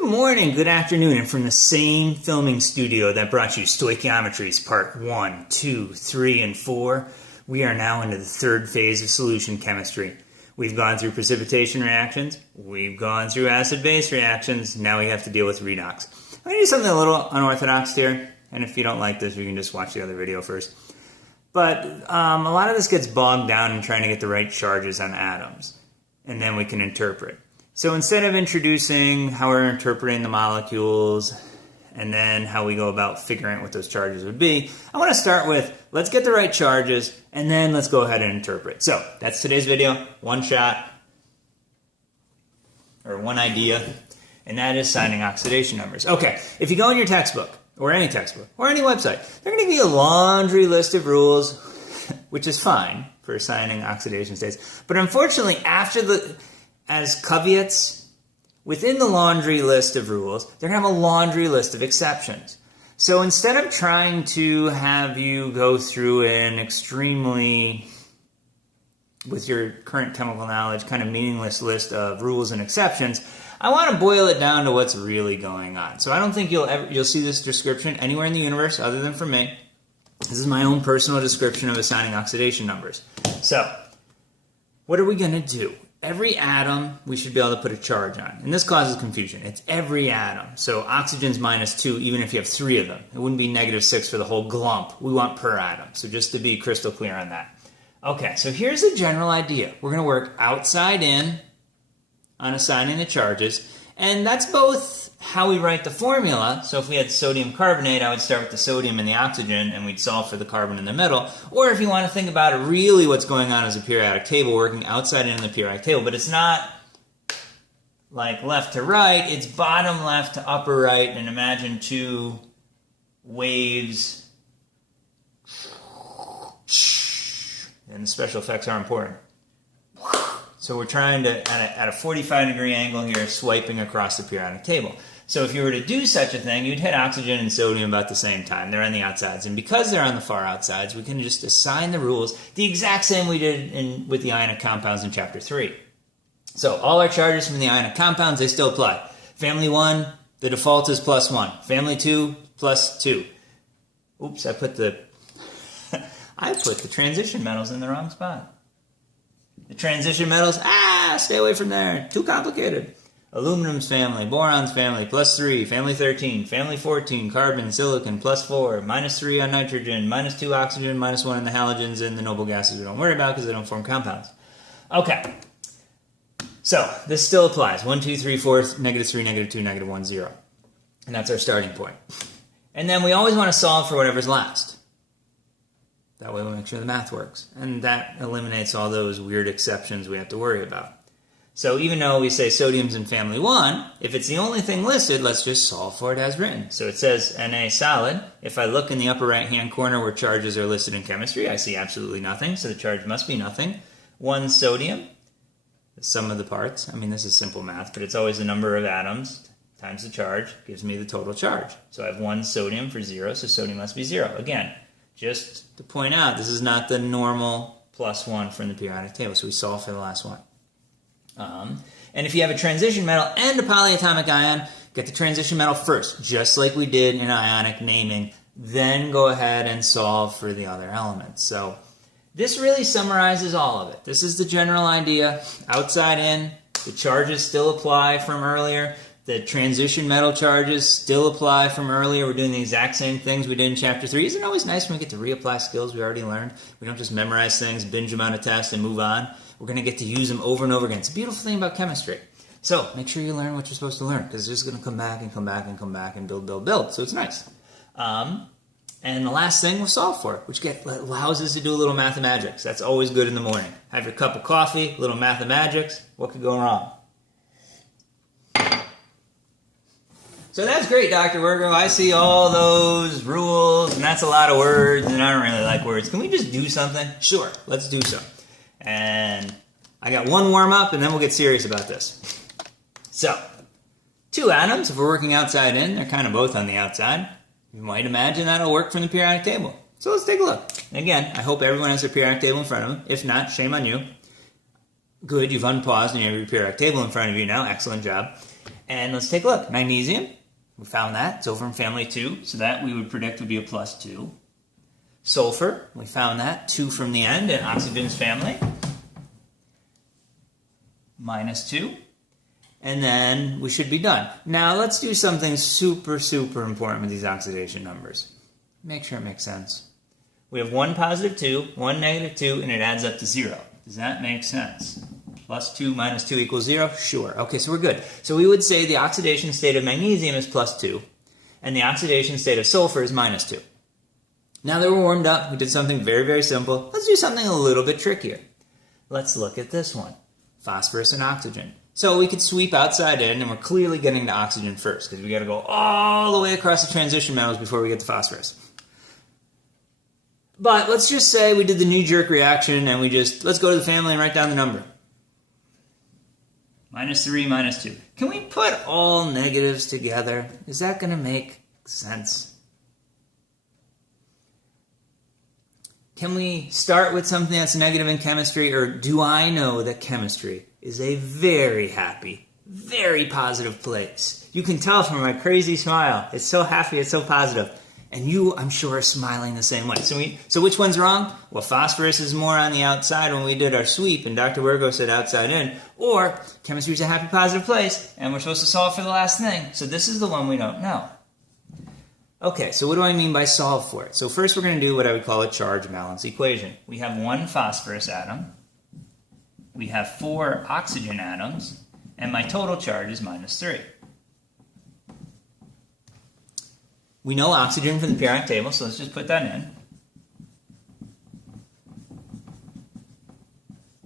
Good morning, good afternoon, and from the same filming studio that brought you Stoichiometries Part 1, 2, 3, and 4, we are now into the third phase of solution chemistry. We've gone through precipitation reactions, we've gone through acid-base reactions, now we have to deal with redox. I'm going to do something a little unorthodox here, and if you don't like this, you can just watch the other video first. But a lot of this gets bogged down in trying to get the right charges on atoms, and then we can interpret. So instead of introducing how we're interpreting the molecules and then how we go about figuring out what those charges would be, I want to start with, let's get the right charges, and then let's go ahead and interpret. So that's today's video, one shot, or one idea, and that is signing oxidation numbers. Okay, if you go in your textbook, or any website, they're going to give you a laundry list of rules, which is fine for assigning oxidation states. But unfortunately, as caveats, within the laundry list of rules, they're going to have a laundry list of exceptions. So instead of trying to have you go through an extremely, with your current chemical knowledge, kind of meaningless list of rules and exceptions, I want to boil it down to what's really going on. So I don't think you'll see this description anywhere in the universe other than from me. This is my own personal description of assigning oxidation numbers. So, what are we going to do? Every atom we should be able to put a charge on. And this causes confusion. It's every atom. So oxygen's -2 even if you have 3 of them. It wouldn't be -6 for the whole glump. We want per atom. So just to be crystal clear on that. Okay, so here's the general idea. We're going to work outside in on assigning the charges. And that's both how we write the formula. So if we had sodium carbonate, I would start with the sodium and the oxygen, and we'd solve for the carbon in the middle. Or if you want to think about it, really what's going on is a periodic table, working outside in the periodic table. But it's not like left to right, it's bottom left to upper right, and imagine 2 waves. And the special effects are important. So we're trying to, at a 45-degree angle here, swiping across the periodic table. So if you were to do such a thing, you'd hit oxygen and sodium about the same time. They're on the outsides. And because they're on the far outsides, we can just assign the rules the exact same we did with the ionic compounds in Chapter 3. So all our charges from the ionic compounds, they still apply. Family 1, the default is +1. Family 2, +2. Oops, I put the transition metals in the wrong spot. The transition metals, stay away from there. Too complicated. Aluminum's family, boron's family, +3, family 13, family 14, carbon, silicon, +4, -3 on nitrogen, -2 oxygen, -1 in the halogens, and the noble gases we don't worry about because they don't form compounds. Okay. So, this still applies. 1, 2, 3, 4, -3, -2, -1, 0. And that's our starting point. And then we always want to solve for whatever's last. That way we'll make sure the math works. And that eliminates all those weird exceptions we have to worry about. So even though we say sodium's in family 1, if it's the only thing listed, let's just solve for it as written. So it says Na solid. If I look in the upper right-hand corner where charges are listed in chemistry, I see absolutely nothing, so the charge must be nothing. 1 sodium, the sum of the parts. I mean, this is simple math, but it's always the number of atoms times the charge gives me the total charge. So I have 1 sodium for 0, so sodium must be 0. Again, just to point out, this is not the normal +1 from the periodic table, so we solve for the last one. And if you have a transition metal and a polyatomic ion, get the transition metal first, just like we did in ionic naming. Then go ahead and solve for the other elements. So this really summarizes all of it. This is the general idea. Outside in, the charges still apply from earlier. The transition metal charges still apply from earlier. We're doing the exact same things we did in Chapter 3. Isn't it always nice when we get to reapply skills we already learned? We don't just memorize things, binge them on a test, and move on. We're going to get to use them over and over again. It's a beautiful thing about chemistry. So make sure you learn what you're supposed to learn, because it's just going to come back and come back and come back and build, build, build. So it's nice. And the last thing we'll solve for, which allows us to do a little mathematics. That's always good in the morning. Have your cup of coffee, a little mathematics. What could go wrong? So that's great, Dr. Virgo. I see all those rules, and that's a lot of words, and I don't really like words. Can we just do something? Sure, let's do so. And I got one warm-up, and then we'll get serious about this. So, 2 atoms, if we're working outside in, they're kind of both on the outside. You might imagine that'll work from the periodic table. So let's take a look. And again, I hope everyone has their periodic table in front of them. If not, shame on you. Good, you've unpaused and you have your periodic table in front of you now. Excellent job. And let's take a look. Magnesium, we found that. It's over in family 2, so that we would predict would be a +2. Sulfur, we found that. 2 from the end in oxygen's family. -2. And then we should be done. Now let's do something super, super important with these oxidation numbers. Make sure it makes sense. We have 1 +2, 1 -2, and it adds up to 0. Does that make sense? +2 - 2 = 0? Sure. Okay, so we're good. So we would say the oxidation state of magnesium is +2, and the oxidation state of sulfur is -2. Now that we're warmed up, we did something very, very simple. Let's do something a little bit trickier. Let's look at this one. Phosphorus and oxygen. So we could sweep outside in, and we're clearly getting to oxygen first, because we got to go all the way across the transition metals before we get to phosphorus. But let's just say we did the knee-jerk reaction, and let's go to the family and write down the number. -3, -2. Can we put all negatives together? Is that going to make sense? Can we start with something that's negative in chemistry, or do I know that chemistry is a very happy, very positive place? You can tell from my crazy smile. It's so happy, it's so positive. And you, I'm sure, are smiling the same way. So which one's wrong? Well, phosphorus is more on the outside when we did our sweep, and Dr. Virgo said outside in. Or chemistry is a happy, positive place, and we're supposed to solve for the last thing. So this is the one we don't know. Okay, so what do I mean by solve for it? So first we're going to do what I would call a charge balance equation. We have 1 phosphorus atom, we have 4 oxygen atoms, and my total charge is -3. We know oxygen from the periodic table, so let's just put that in.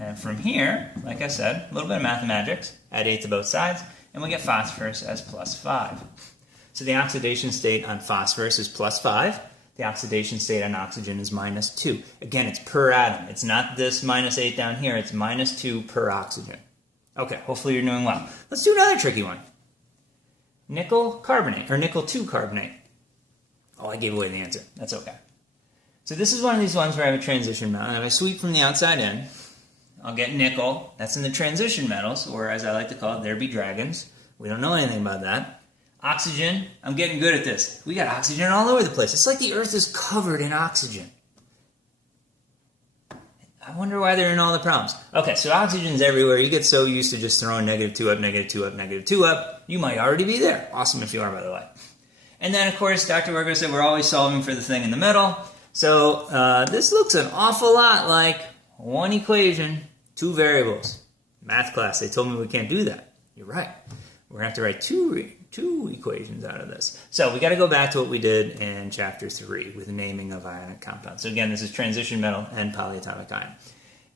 And from here, like I said, a little bit of mathematics, add 8 to both sides, and we get phosphorus as +5. So the oxidation state on phosphorus is +5. The oxidation state on oxygen is -2. Again, it's per atom. It's not this -8 down here. It's -2 per oxygen. Okay, hopefully you're doing well. Let's do another tricky one. Nickel carbonate, or nickel 2 carbonate. Oh, I gave away the answer. That's okay. So this is one of these ones where I have a transition metal, and if I sweep from the outside in, I'll get nickel. That's in the transition metals, or as I like to call it, there be dragons. We don't know anything about that. Oxygen, I'm getting good at this. We got oxygen all over the place. It's like the Earth is covered in oxygen. I wonder why they're in all the problems. Okay, so oxygen's everywhere. You get so used to just throwing -2 up, -2 up, -2 up. You might already be there. Awesome if you are, by the way. And then, of course, Dr. Virgo said we're always solving for the thing in the middle. So this looks an awful lot like one equation, 2 variables. Math class, they told me we can't do that. You're right. We're going to have to write two equations out of this. So we got to go back to what we did in chapter 3 with the naming of ionic compounds. So again, this is transition metal and polyatomic ion.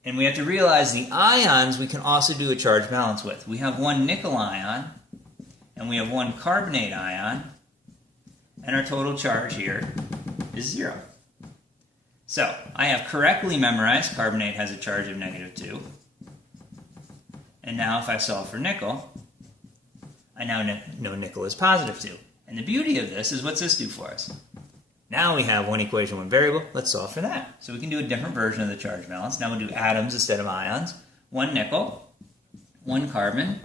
And we have to realize the ions we can also do a charge balance with. We have 1 nickel ion, and we have 1 carbonate ion, and our total charge here is 0. So I have correctly memorized carbonate has a charge of -2. And now if I solve for nickel, I now know nickel is +2. And the beauty of this is, what's this do for us? Now we have 1 equation, 1 variable. Let's solve for that. So we can do a different version of the charge balance. Now we'll do atoms instead of ions. 1 nickel, 1 carbon,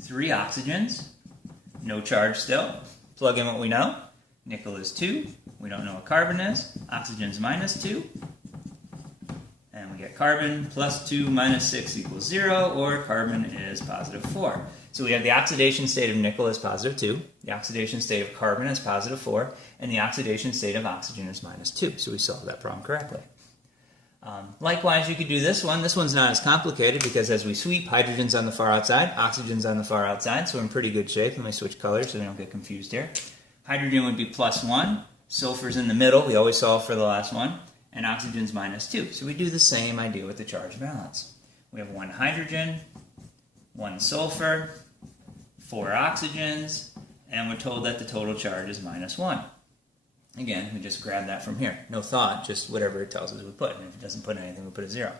3 oxygens, no charge still. Plug in what we know. Nickel is 2. We don't know what carbon is. Oxygen's -2. And we get carbon +2 - 6 = 0, or carbon is +4. So we have the oxidation state of nickel is +2, the oxidation state of carbon is +4, and the oxidation state of oxygen is -2. So we solved that problem correctly. Likewise, you could do this one. This one's not as complicated because as we sweep, hydrogen's on the far outside, oxygen's on the far outside, so we're in pretty good shape. Let me switch colors so we don't get confused here. Hydrogen would be +1, sulfur's in the middle, we always solve for the last one, and oxygen's -2. So we do the same idea with the charge balance. We have 1 hydrogen, 1 sulfur, 4 oxygens, and we're told that the total charge is -1. Again, we just grab that from here. No thought, just whatever it tells us we put. And if it doesn't put anything, we put a 0.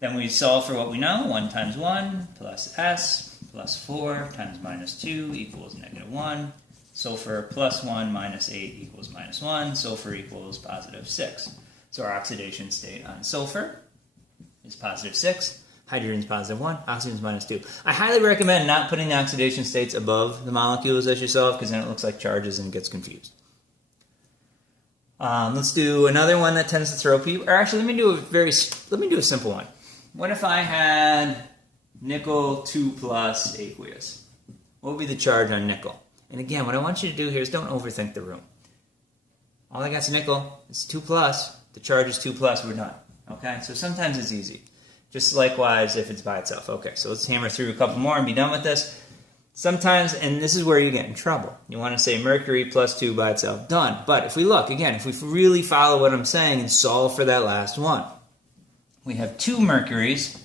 Then we solve for what we know. 1 times 1 plus S plus 4 times -2 equals -1. Sulfur +1 minus 8 equals -1. Sulfur equals +6. So our oxidation state on sulfur is +6. Hydrogen's positive 1, oxygen's minus 2. I highly recommend not putting the oxidation states above the molecules as you solve, because then it looks like charges and it gets confused. Let's do another one that tends to throw people. Or actually, let me do a simple one. What if I had nickel 2 plus aqueous? What would be the charge on nickel? And again, what I want you to do here is don't overthink the room. All I got is nickel. It's 2 plus. The charge is 2 plus. We're done. Okay? So sometimes it's easy. Just likewise if it's by itself. Okay, so let's hammer through a couple more and be done with this. Sometimes, and this is where you get in trouble, you want to say mercury plus 2 by itself, done. But if we look, again, if we really follow what I'm saying and solve for that last one, we have 2 mercuries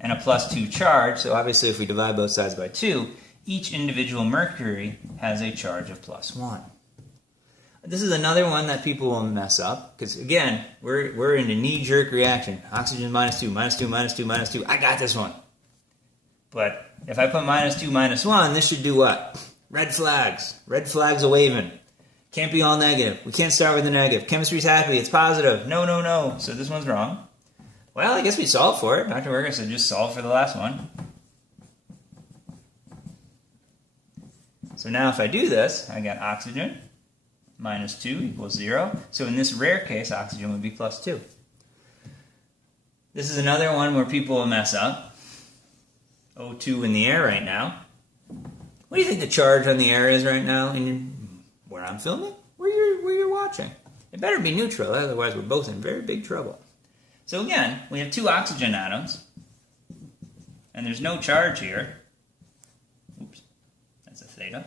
and a plus 2 charge, so obviously if we divide both sides by 2, each individual mercury has a charge of plus 1. This is another one that people will mess up, because again, we're in a knee-jerk reaction. Oxygen minus 2, minus 2, minus 2, minus 2. I got this one. But if I put minus 2, minus 1, this should do what? Red flags. Red flags are waving. Can't be all negative. We can't start with a negative. Chemistry's happy. It's positive. No, no, no. So this one's wrong. Well, I guess we solve for it. Dr. Werger said just solve for the last one. So now if I do this, I got oxygen minus 2 equals 0. So in this rare case, oxygen would be plus 2. This is another one where people will mess up. O2 in the air right now. What do you think the charge on the air is right now? Where I'm filming? Where you're watching? It better be neutral, otherwise we're both in very big trouble. So again, we have 2 oxygen atoms, and there's no charge here. Oops, that's a theta.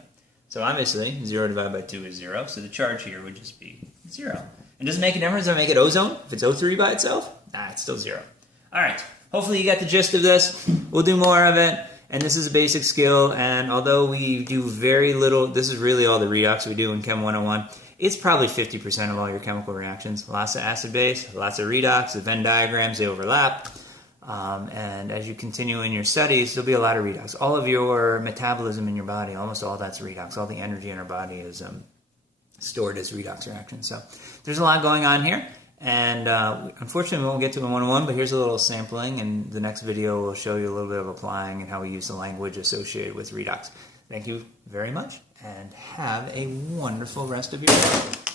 So obviously, 0 divided by 2 is 0, so the charge here would just be 0. And does it make a difference if I make it ozone? If it's O3 by itself? Nah, it's still 0. Alright, hopefully you got the gist of this. We'll do more of it, and this is a basic skill, and although we do very little, this is really all the redox we do in Chem 101, it's probably 50% of all your chemical reactions. Lots of acid-base, lots of redox, the Venn diagrams, they overlap. And as you continue in your studies, there'll be a lot of redox. All of your metabolism in your body, almost all that's redox. All the energy in our body is stored as redox reactions. So there's a lot going on here. And unfortunately, we won't get to it in 101, but here's a little sampling. And the next video will show you a little bit of applying and how we use the language associated with redox. Thank you very much, and have a wonderful rest of your day.